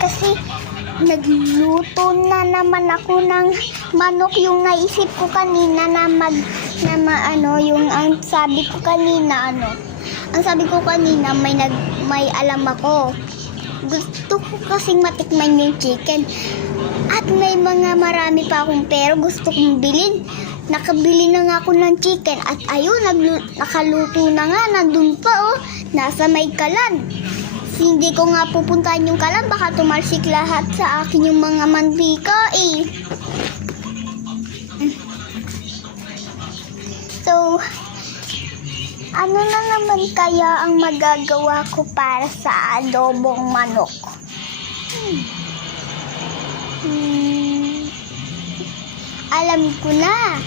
Kasi nagluto na naman ako ng manok. Yung naisip ko kanina yung ang sabi ko kanina may alam ako. Gusto ko kasing matikman yung chicken. At may marami pa akong pera gusto kong bilhin. Nakabili na nga ako ng chicken at ayun, nakaluto na nga, nandun pa nasa may kalan. Hindi ko nga pupuntahan yung kalan, baka tumalsik lahat sa akin yung mga mantika So, ano na naman kaya ang magagawa ko para sa adobong manok? Alam ko na.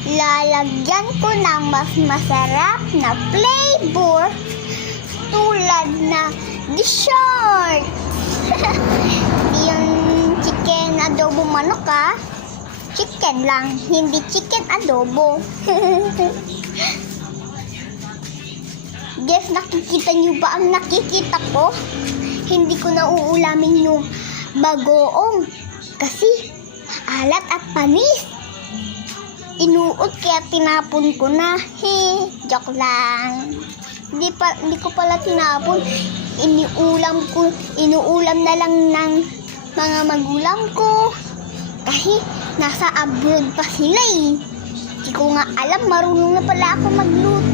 Lalagyan ko ng mas masarap na flavor tulad na dessert. Yung chicken adobo manok chicken lang, hindi chicken adobo. Guys, nakikita nyo ba ang nakikita ko? Hindi ko na uulamin yung bagoong kasi alat at panis. Inuot kaya tinapon ko na. Joke lang. Hindi ko pala tinapon. Inuulam na lang ng mga magulang ko. Kasi nasa abroad pa sila Hindi ko nga alam, marunong na pala ako magluto.